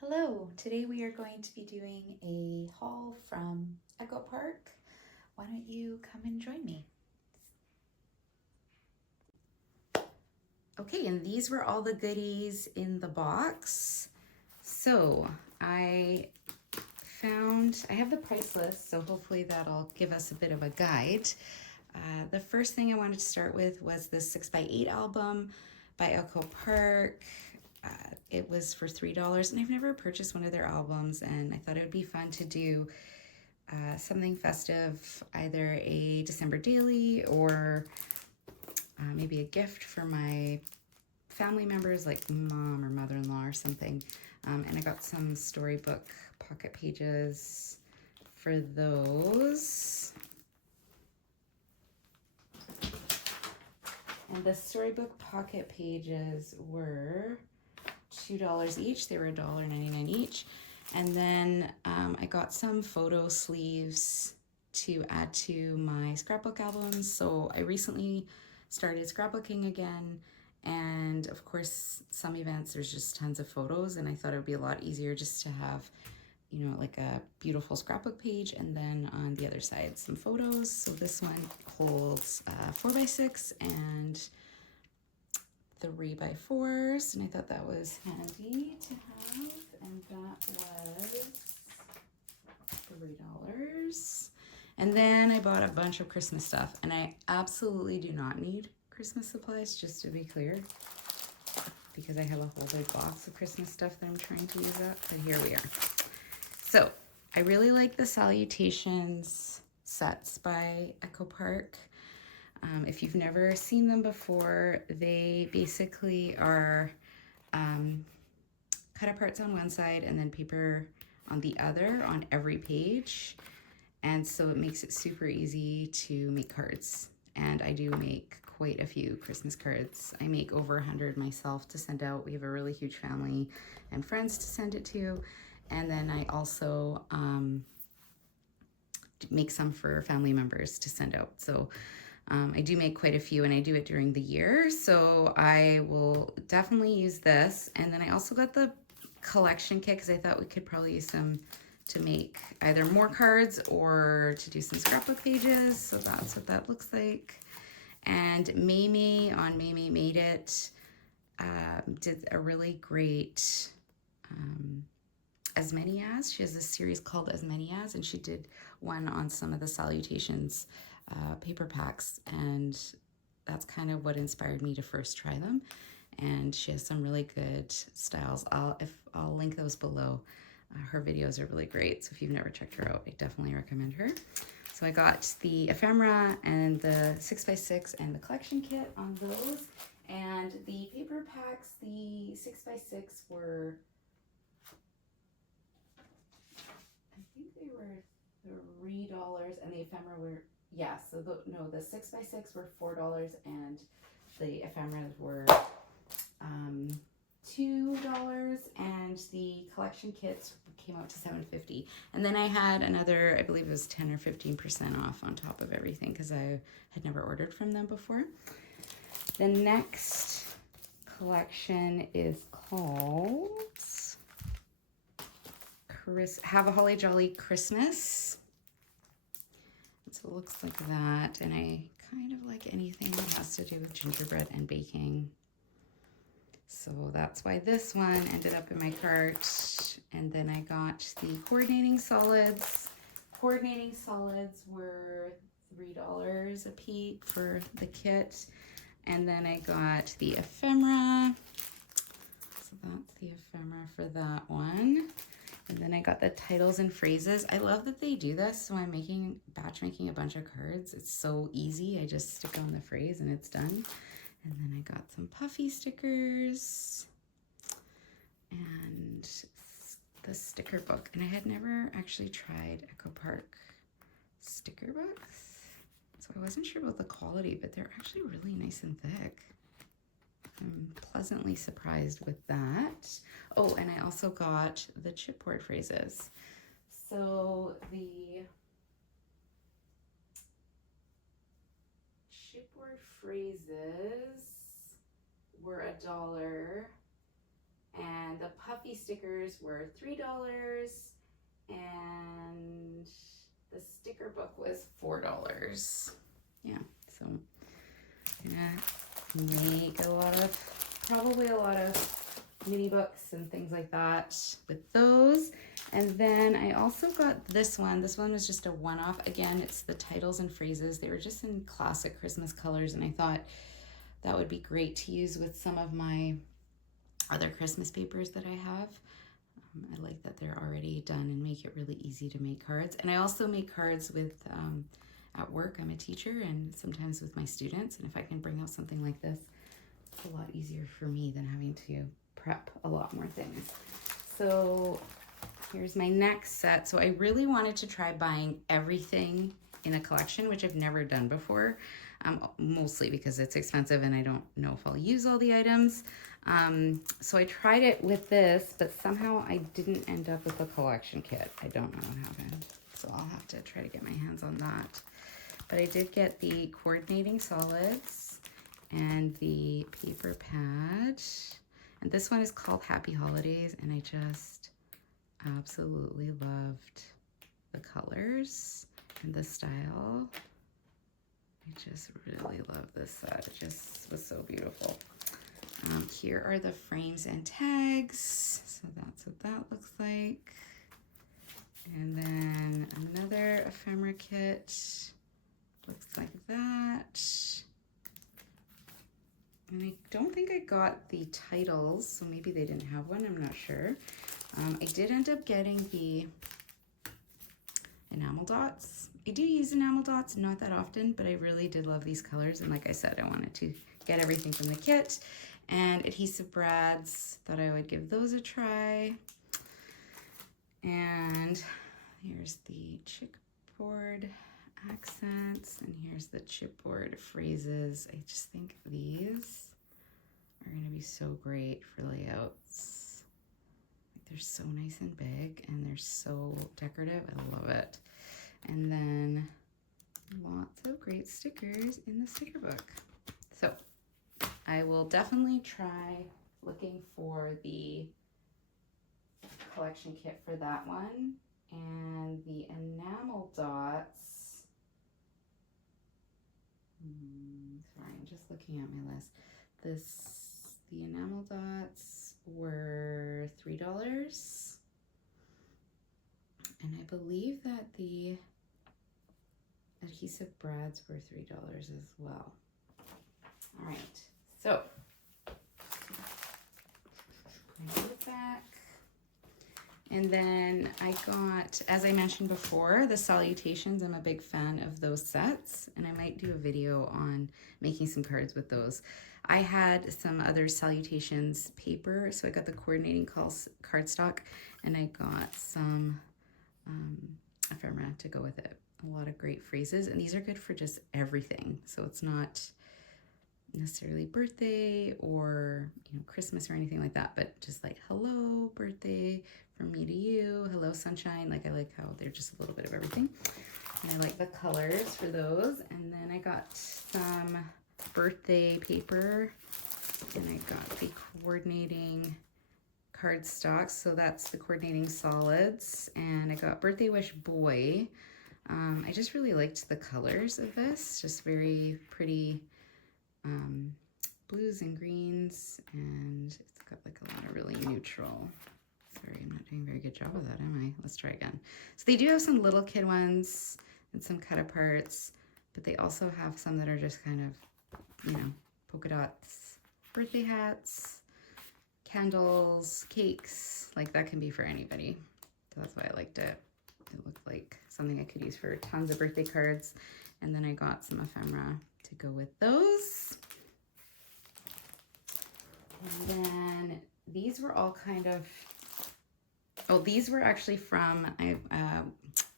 Hello, today we are going to be doing a haul from Echo Park. Why don't you come and join me? Okay, and these were all the goodies in the box. So I I have the price list, so hopefully that'll give us a bit of a guide. The first thing I wanted to start with was this 6x8 album by Echo Park. It was for $3, and I've never purchased one of their albums, and I thought it would be fun to do something festive, either a December daily or maybe a gift for my family members like mom or mother-in-law or something. And I got some storybook pocket pages for those. And the storybook pocket pages were $2 each. They were $1.99 each. And then I got some photo sleeves to add to my scrapbook albums. So I recently started scrapbooking again. And of course, some events, there's just tons of photos. And I thought it would be a lot easier just to have, you know, like a beautiful scrapbook page. And then on the other side, some photos. So this one holds 4x6 and 3x4s, and I thought that was handy to have, and that was $3. And then I bought a bunch of Christmas stuff, and I absolutely do not need Christmas supplies, just to be clear, because I have a whole big box of Christmas stuff that I'm trying to use up, but here we are. So I really like the Salutations sets by Echo Park. If you've never seen them before, they basically are cut aparts on one side and then paper on the other on every page. And so it makes it super easy to make cards. And I do make quite a few Christmas cards. I make over 100 myself to send out. We have a really huge family and friends to send it to. And then I also make some for family members to send out. So I do make quite a few, and I do it during the year, so I will definitely use this. And then I also got the collection kit because I thought we could probably use some to make either more cards or to do some scrapbook pages, so that's what that looks like. And Mamie on Mamie Made It did a really great As Many As. She has a series called As Many As, and she did one on some of the Salutations paper packs, and that's kind of what inspired me to first try them. And she has some really good styles. I'll link those below. Her videos are really great, so if you've never checked her out, I definitely recommend her. So I got the ephemera and the 6x6 and the collection kit on those. And the paper packs, the 6x6 were, I think they were $3, and the ephemera were, yeah, so the 6x6 were $4, and the ephemeras were $2, and the collection kits came out to $7.50. And then I had another, I believe it was 10 or 15% off on top of everything because I had never ordered from them before. The next collection is called Have a Holly Jolly Christmas. So it looks like that, and I kind of like anything that has to do with gingerbread and baking. So that's why this one ended up in my cart. And then I got the coordinating solids. Coordinating solids were $3 a piece for the kit. And then I got the ephemera. So that's the ephemera for that one. And then I got the titles and phrases. I love that they do this. So I'm batch making a bunch of cards. It's so easy. I just stick on the phrase and it's done. And then I got some puffy stickers and the sticker book. And I had never actually tried Echo Park sticker books, so I wasn't sure about the quality, but they're actually really nice and thick. I'm pleasantly surprised with that. Oh, and I also got the chipboard phrases. So the chipboard phrases were $1, And the puffy stickers were $3, and the sticker book was $4. Yeah, so I'm gonna make probably a lot of mini books and things like that with those. And then I also got this one. This one was just a one-off. Again, it's the titles and phrases. They were just in classic Christmas colors, and I thought that would be great to use with some of my other Christmas papers that I have. I like that they're already done and make it really easy to make cards. And I also make cards with, at work, I'm a teacher, and sometimes with my students. And if I can bring out something like this, it's a lot easier for me than having to prep a lot more things. So here's my next set. So I really wanted to try buying everything in a collection, which I've never done before, mostly because it's expensive and I don't know if I'll use all the items. So I tried it with this, but somehow I didn't end up with a collection kit. I don't know what happened. So I'll have to try to get my hands on that. But I did get the coordinating solids and the paper pad. And this one is called Happy Holidays, and I just absolutely loved the colors and the style. I just really love this set. It just was so beautiful. Here are the frames and tags. So that's what that looks like. And then another ephemera kit. Looks like that. And I don't think I got the titles, so maybe they didn't have one, I'm not sure. I did end up getting the enamel dots. I do use enamel dots, not that often, but I really did love these colors. And like I said, I wanted to get everything from the kit. And adhesive brads, thought I would give those a try. And here's the chipboard accents, and here's the chipboard phrases. I just think these are going to be so great for layouts. They're so nice and big, and they're so decorative. I love it. And then lots of great stickers in the sticker book. So I will definitely try looking for the collection kit for that one. And the enamel dots, sorry, I'm just looking at my list. The enamel dots were $3. And I believe that the adhesive brads were $3 as well. All right, so go back. And then I got, as I mentioned before, the salutations. I'm a big fan of those sets, and I might do a video on making some cards with those. I had some other salutations paper, so I got the coordinating cardstock, and I got some ephemera to go with it. A lot of great phrases, and these are good for just everything. So it's not necessarily birthday or Christmas or anything like that, but just like hello birthday from me to you, hello sunshine. Like I like how they're just a little bit of everything, and I like the colors for those. And then I got some birthday paper, and I got the coordinating cardstock, so that's the coordinating solids. And I got birthday wish boy. I just really liked the colors of this, just very pretty blues and greens, and it's got like a lot of really neutral. Sorry, I'm not doing a very good job of that, am I? Let's try again. So they do have some little kid ones and some cut aparts, but they also have some that are just kind of, polka dots, birthday hats, candles, cakes. Like that can be for anybody. So that's why I liked it. It looked like something I could use for tons of birthday cards. And then I got some ephemera to go with those. And then these were all kind of, these were actually from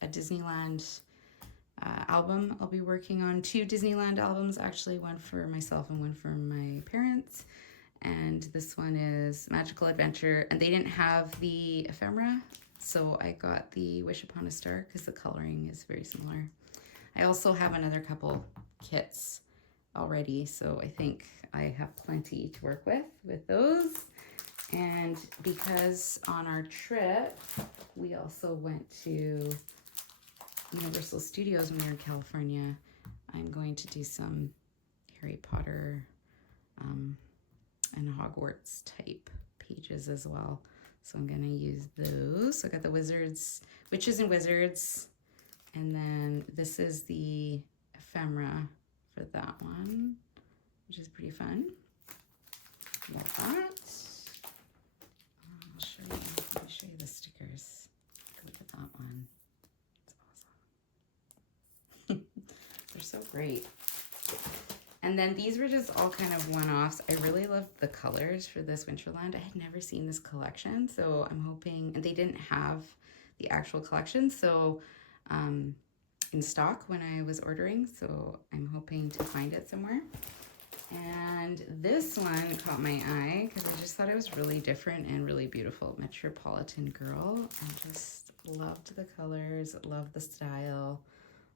a Disneyland album I'll be working on. 2 Disneyland albums, actually, one for myself and one for my parents. And this one is Magical Adventure, and they didn't have the ephemera, so I got the Wish Upon a Star because the coloring is very similar. I also have another couple kits already, so I think I have plenty to work with those. And because on our trip, we also went to Universal Studios when we were in California, I'm going to do some Harry Potter and Hogwarts type pages as well. So I'm going to use those. So I got the Wizards, Witches and Wizards. And then this is the ephemera for that one, which is pretty fun. Love that. I'll show you. Let me show you the stickers. Look at that one. It's awesome. They're so great. And then these were just all kind of one-offs. I really loved the colors for this Winterland. I had never seen this collection, so I'm hoping, and they didn't have the actual collection, so in stock when I was ordering, so I'm hoping to find it somewhere. And this one caught my eye because I just thought it was really different and really beautiful. Metropolitan Girl. I just loved the colors, loved the style,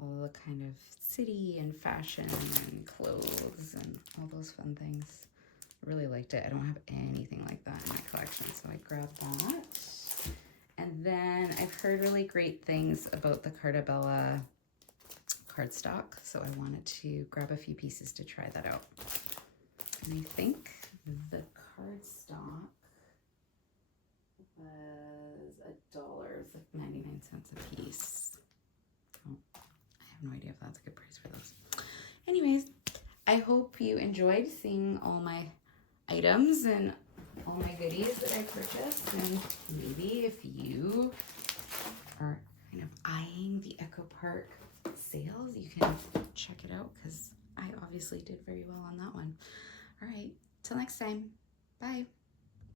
all the kind of city and fashion and clothes and all those fun things. I really liked it. I don't have anything like that in my collection, so I grabbed that. And then I've heard really great things about the Carta Bella cardstock, so I wanted to grab a few pieces to try that out. And I think the cardstock was $1.99 a piece. So I have no idea if that's a good price for those. Anyways, I hope you enjoyed seeing all my items and all my goodies that I purchased, and maybe if you are kind of eyeing the Echo Park sales, you can check it out because I obviously did very well on that one. All right, till next time. Bye.